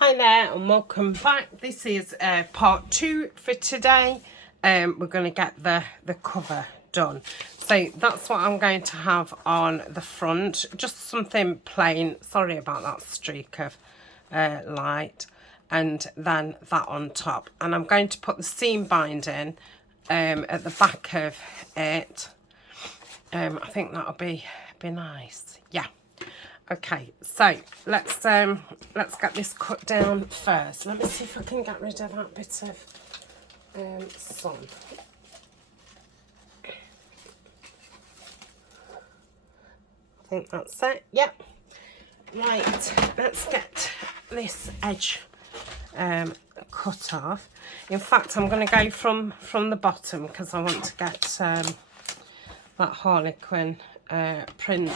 Hi there and welcome back. This is part 2 for today. We're going to get the cover done. So that's what I'm going to have on the front. Just something plain. Sorry about that streak of light. And then that on top. And I'm going to put the seam binding at the back of it. I think that'll be nice. Yeah. Okay, so let's get this cut down first. Let me see if I can get rid of that bit of sun. I think that's it. Yep. Right, let's get this edge cut off. In fact, I'm going to go from the bottom because I want to get that Harlequin print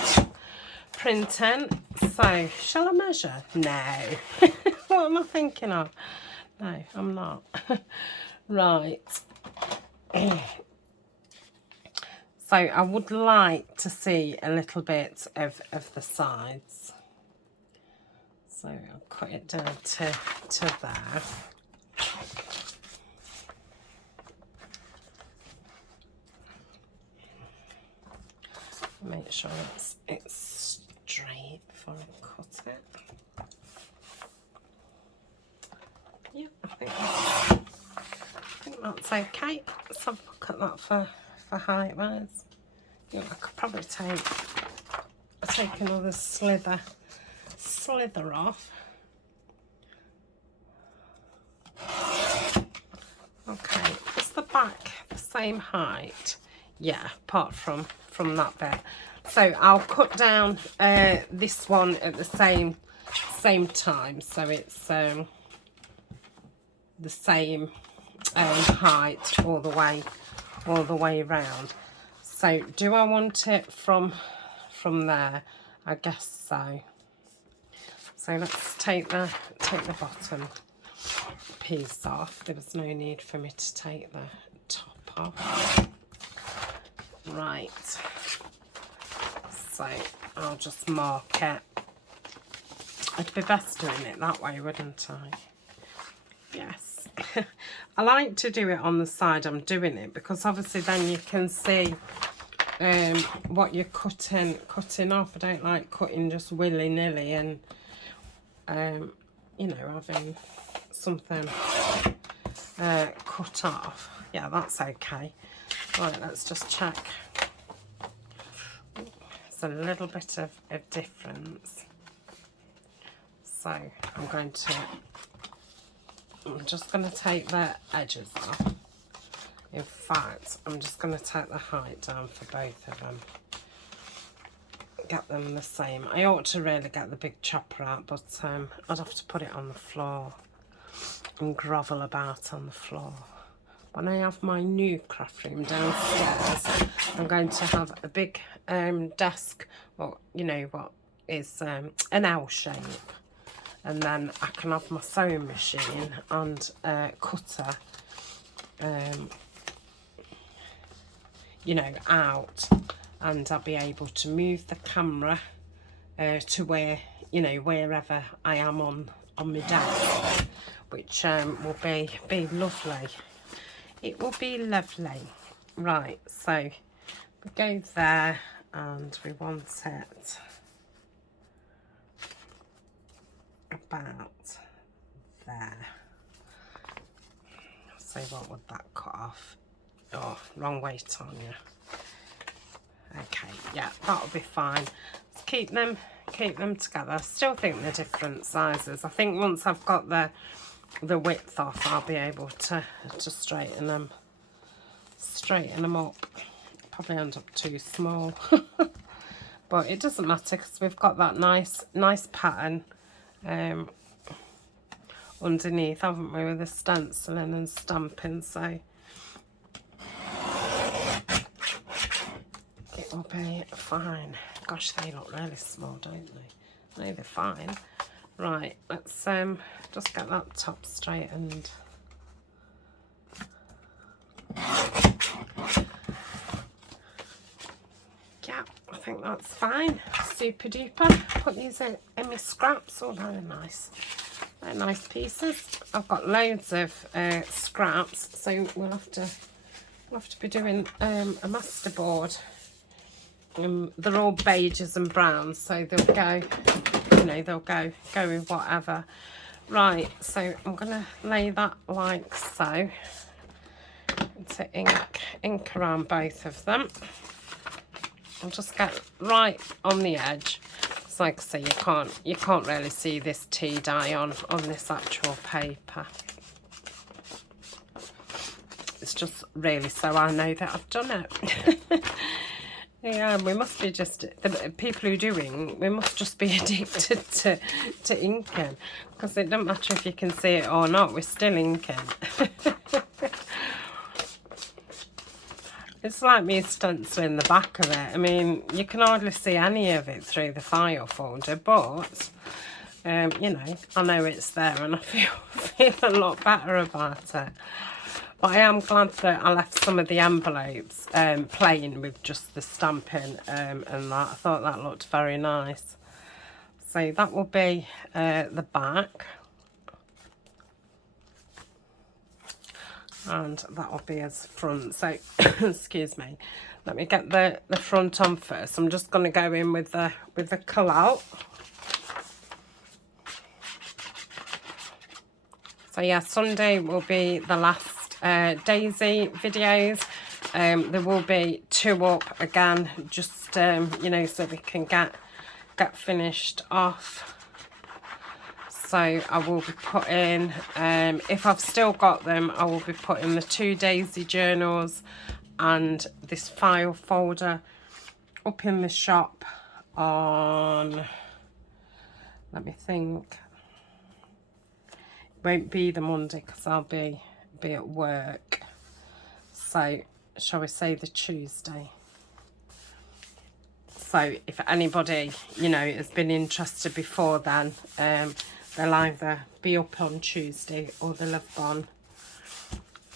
in. So shall I measure? No. What am I thinking of? No, I'm not. Right. So I would like to see a little bit of the sides. So I'll cut it down to there. Make sure it's straight before I cut it. Yeah, I think that's okay. Let's have a look at that for height wise. Yeah, I could probably take another slither off. Okay, is the back the same height? Yeah, apart from that bit. So I'll cut down this one at the same time, so it's the same height all the way around. So do I want it from there? I guess so. So let's take the bottom piece off. There was no need for me to take the top off. Right. So I'll just mark it. It'd be best doing it that way, wouldn't I? Yes. I like to do it on the side I'm doing it because obviously then you can see what you're cutting off. I don't like cutting just willy-nilly and you know, having something cut off. Yeah, that's okay. Right, let's just check. It's a little bit of a difference. So I'm just going to take the edges off. In fact, I'm just going to take the height down for both of them. Get them the same. I ought to really get the big chopper out, but I'd have to put it on the floor and grovel about on the floor. When I have my new craft room downstairs, I'm going to have a big desk, or you know what is an L shape, and then I can have my sewing machine and cutter, you know, out, and I'll be able to move the camera to where, you know, wherever I am on my desk, which will be lovely. It will be lovely. Right, so we go there and we want it about there. So what would that cut off? Oh, wrong way, Tania. Okay, yeah, that'll be fine. Let's keep them together. I still think they're different sizes. I think once I've got the width off, I'll be able to straighten them up. Probably end up too small, but it doesn't matter because we've got that nice pattern underneath, haven't we, with the stenciling and stamping, so it will be fine. Gosh, they look really small, don't they? No, they're fine. Right, let's just get that top straightened. Yeah, I think that's fine. Super duper. Put these in my scraps. Oh, very nice. They're nice pieces. I've got loads of scraps, so we'll have to be doing a masterboard. They're all beiges and browns, so they'll go, you know, they'll go with whatever. Right, so I'm gonna lay that like so. To ink around both of them. I'll just get right on the edge. It's like I say, you can't really see this tea dye on this actual paper. It's just really so I know that I've done it. Yeah, we must be just, the people who do ink, we must just be addicted to inking, because it doesn't matter if you can see it or not, we're still inking. It's like me stenciling the back of it. I mean, you can hardly see any of it through the file folder, but, you know, I know it's there and I feel a lot better about it. But I am glad that I left some of the envelopes plain with just the stamping and that. I thought that looked very nice. So that will be the back. And that will be as front. So excuse me, let me get the front on first. I'm just going to go in with the cull-out. So yeah, Sunday will be the last daisy videos. There will be 2 up again, just you know, so we can get finished off. So I will be putting, if I've still got them, I will be putting the 2 daisy journals and this file folder up in the shop on, let me think, it won't be the Monday because I'll be at work. So shall we say the Tuesday? So if anybody, you know, has been interested before then, they'll either be up on Tuesday or they'll have gone.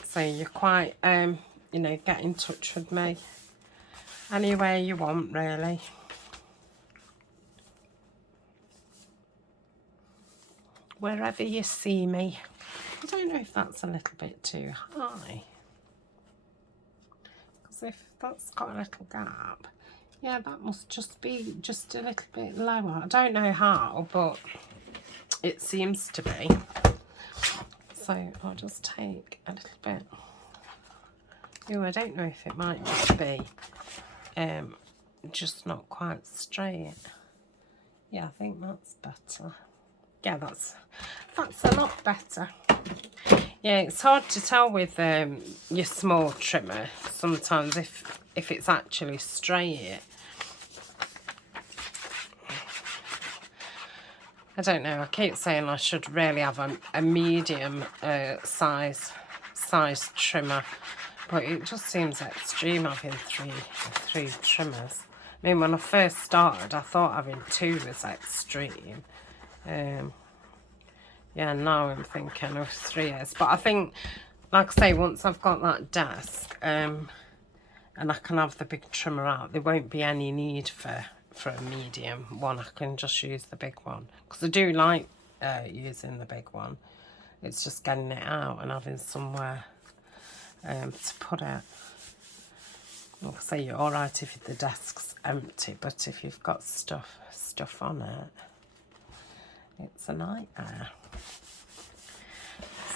So you're quite, you know, get in touch with me anywhere you want, really. Wherever you see me. I don't know if that's a little bit too high. Because if that's got a little gap, yeah, that must just be just a little bit lower. I don't know how, but it seems to be. So I'll just take a little bit. Oh, I don't know if it might just be just not quite straight. Yeah, I think that's better. Yeah, that's a lot better. Yeah, it's hard to tell with your small trimmer sometimes if it's actually straight. I don't know, I keep saying I should really have a medium size trimmer, but it just seems extreme having three trimmers. I mean, when I first started, I thought having 2 was extreme. Yeah, now I'm thinking of 3 is. But I think, like I say, once I've got that desk and I can have the big trimmer out, there won't be any need for a medium one. I can just use the big one. Because I do like using the big one. It's just getting it out and having somewhere to put it. Like I say, you're alright if the desk's empty, but if you've got stuff on it, it's a nightmare.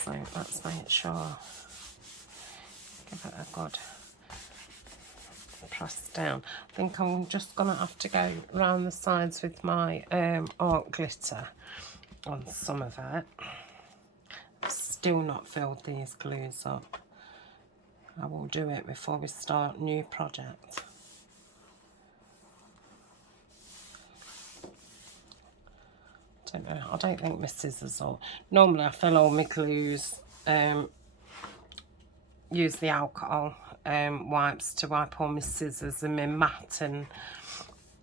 So let's make sure, give it a good press down. I think I'm just gonna have to go around the sides with my art glitter on some of it. I've still not filled these glues up. I will do it before we start new project. Don't know, I don't think my scissors are. Normally I fill all my glues, use the alcohol wipes to wipe all my scissors and my mat and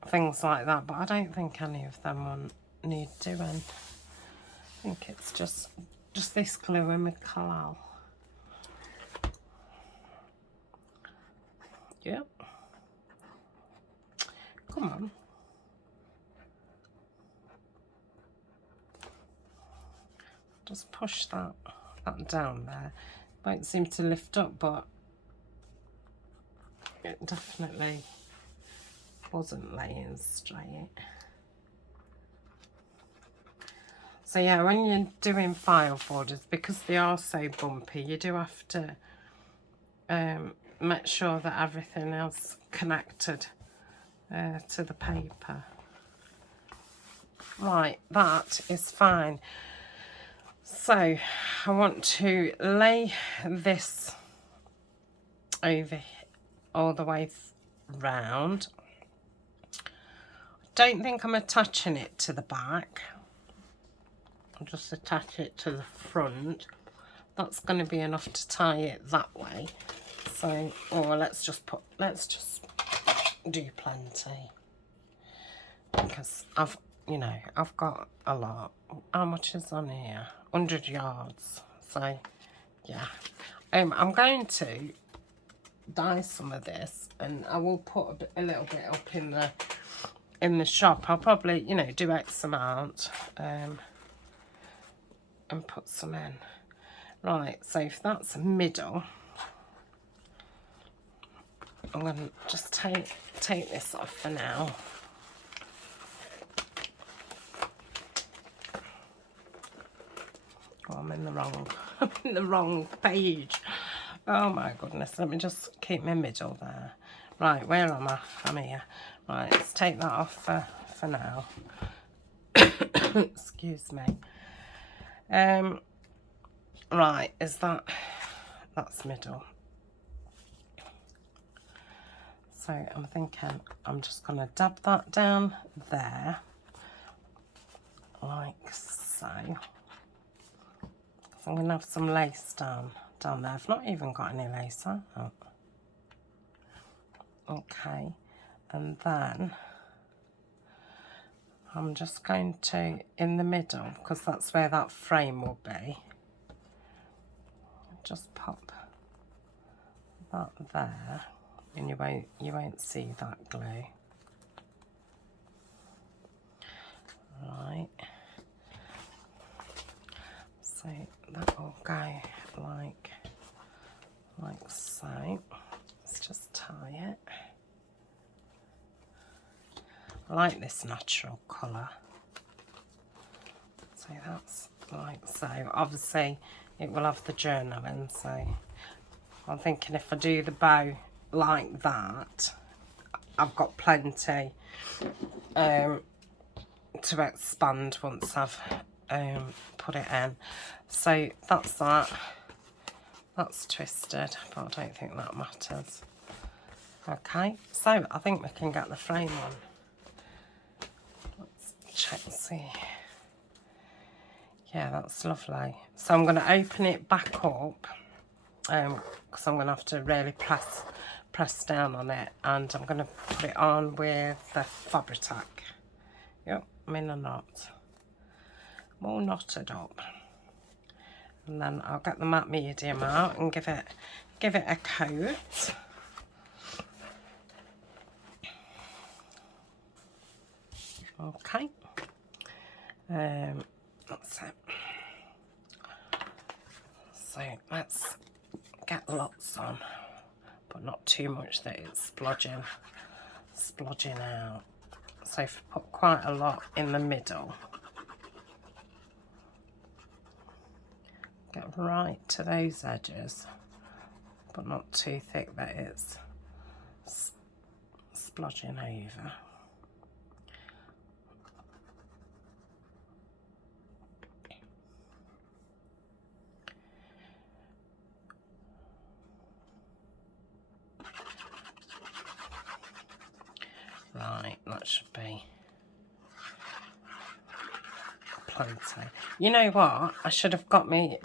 things like that, but I don't think any of them will need doing. I think it's just this glue and my collal. Yep. Come on. just push that down there. Won't seem to lift up, but it definitely wasn't laying straight. So yeah, when you're doing file folders, because they are so bumpy, you do have to make sure that everything is connected to the paper. Right, that is fine. So I want to lay this over all the way round. Don't think I'm attaching it to the back. I'll just attach it to the front. That's going to be enough to tie it that way. So, or let's just do plenty, because I've got a lot. How much is on here? 100 yards. So yeah, I'm going to dye some of this, and I will put a little bit up in the shop. I'll probably do X amount and put some in. Right, so if that's middle, I'm going to just take this off for now. Oh, I'm in the wrong page. Oh my goodness, let me just keep my middle there. Right, where am I? I'm here. Right, let's take that off for now. Excuse me. Right, that's middle. So I'm thinking I'm just going to dab that down there, like so. So I'm going to have some lace down there. I've not even got any lace on. Oh. Okay, and then I'm just going to, in the middle, because that's where that frame will be, just pop that there, and you won't see that glue. Right. So that will go like so. Let's just tie it. I like this natural colour. So that's like so. Obviously it will have the journaling, so I'm thinking if I do the bow like that, I've got plenty to expand once I've put it in. So that's that. That's twisted, but I don't think that matters. Okay, so I think we can get the frame on. Let's check and see. Yeah, that's lovely. So I'm going to open it back up, because I'm going to have to really press down on it, and I'm going to put it on with the Fabri-Tac. Yep, I'm in a knot. I'm all knotted up. And then I'll get the matte medium out and give it a coat. Okay. That's it. So let's get lots on, but not too much that it's splodging out. So if I put quite a lot in the middle, get right to those edges, but not too thick that it's splodging over. Right, that should be plenty. You know what? I should have got me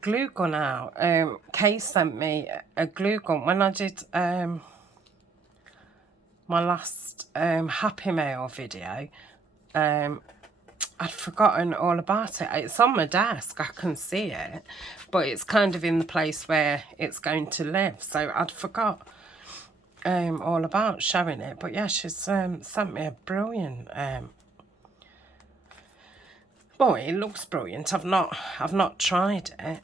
glue gun out. Kay sent me a glue gun when I did my last Happy Mail video. I'd forgotten all about it. It's on my desk, I can see it, but it's kind of in the place where it's going to live, so I'd forgot all about showing it. But yeah, she's sent me a brilliant Boy, it looks brilliant. I've not tried it.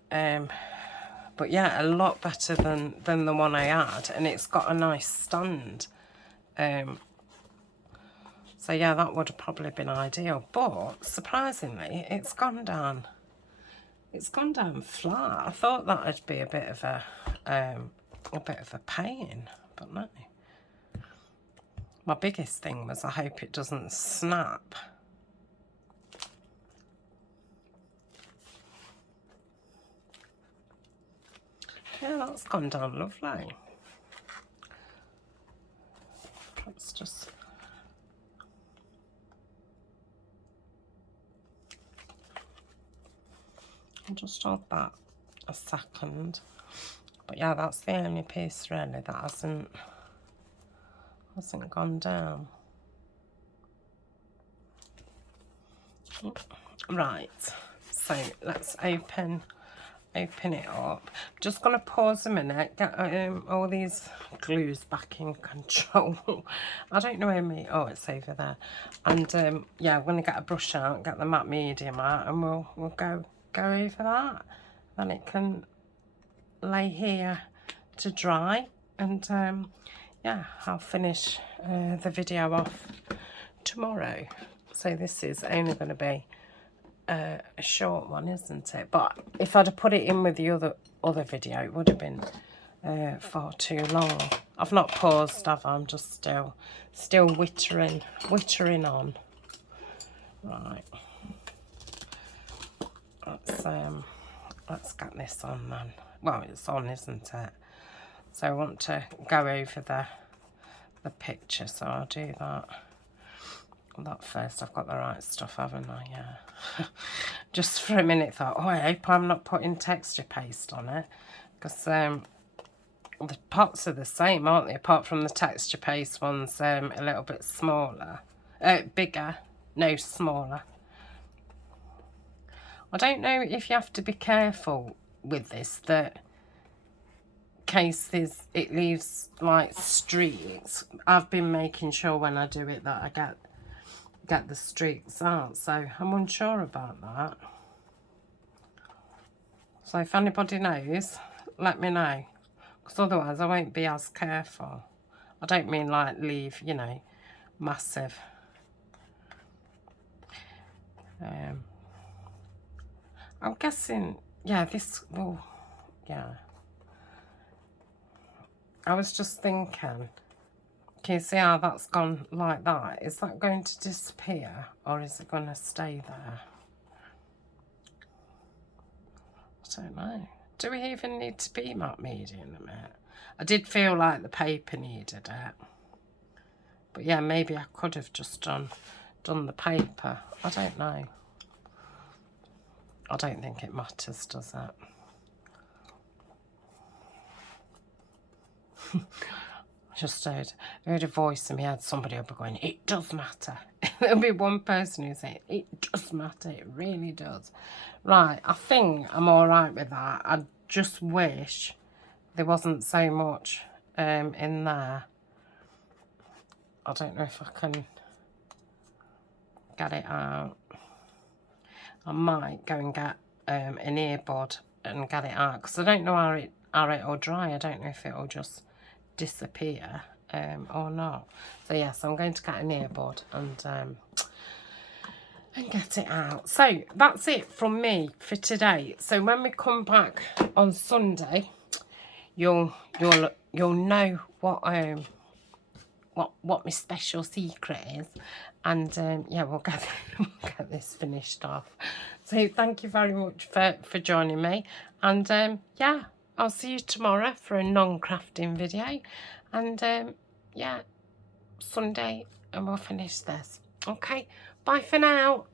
But yeah, a lot better than the one I had, and it's got a nice stand. So yeah, that would have probably been ideal. But surprisingly, it's gone down. It's gone down flat. I thought that'd be a bit of a pain, but no. My biggest thing was I hope it doesn't snap. Yeah, that's gone down lovely. Let's just... I'll just hold that a second. But yeah, that's the only piece really that hasn't gone down. Right, so let's open it up. I'm just going to pause a minute, get all these glues back in control. I don't know where oh, it's over there. And yeah, I'm going to get a brush out, get the matte medium out, and we'll go over that. Then it can lay here to dry, and yeah, I'll finish the video off tomorrow. So this is only going to be a short one, isn't it? But if I'd have put it in with the other video, it would have been far too long. I've not paused, have I? I'm just still whittering on. Right. Let's get this on then. Well, it's on, isn't it? So I want to go over the picture, so I'll do that. That first. I've got the right stuff, haven't I? Yeah. Just for a minute thought, oh, I hope I'm not putting texture paste on it, because the pots are the same, aren't they? Apart from the texture paste one's a little bit smaller, bigger, no, smaller. I don't know if you have to be careful with this, that case it leaves like streaks. I've been making sure when I do it that I get the streaks out, so I'm unsure about that. So if anybody knows, let me know, because otherwise I won't be as careful. I don't mean like leave, you know, massive I'm guessing, yeah, this will, yeah. I was just thinking, can you see how that's gone like that? Is that going to disappear, or is it going to stay there? I don't know. Do we even need to be matte medium a minute? I did feel like the paper needed it. But yeah, maybe I could have just done the paper. I don't know. I don't think it matters, does it? Just heard a voice in my head, somebody will be going, it does matter. There'll be one person who's saying, it does matter, it really does. Right, I think I'm all right with that. I just wish there wasn't so much in there. I don't know if I can get it out. I might go and get an earbud and get it out, because I don't know how it'll dry. I don't know if it'll just disappear or not. So yes, I'm going to get an earbud and get it out. So that's it from me for today. So when we come back on Sunday, you'll know what my special secret is, and yeah, we'll get this finished off. So thank you very much for joining me, and yeah, I'll see you tomorrow for a non-crafting video, and yeah, Sunday, and we'll finish this. Okay, bye for now.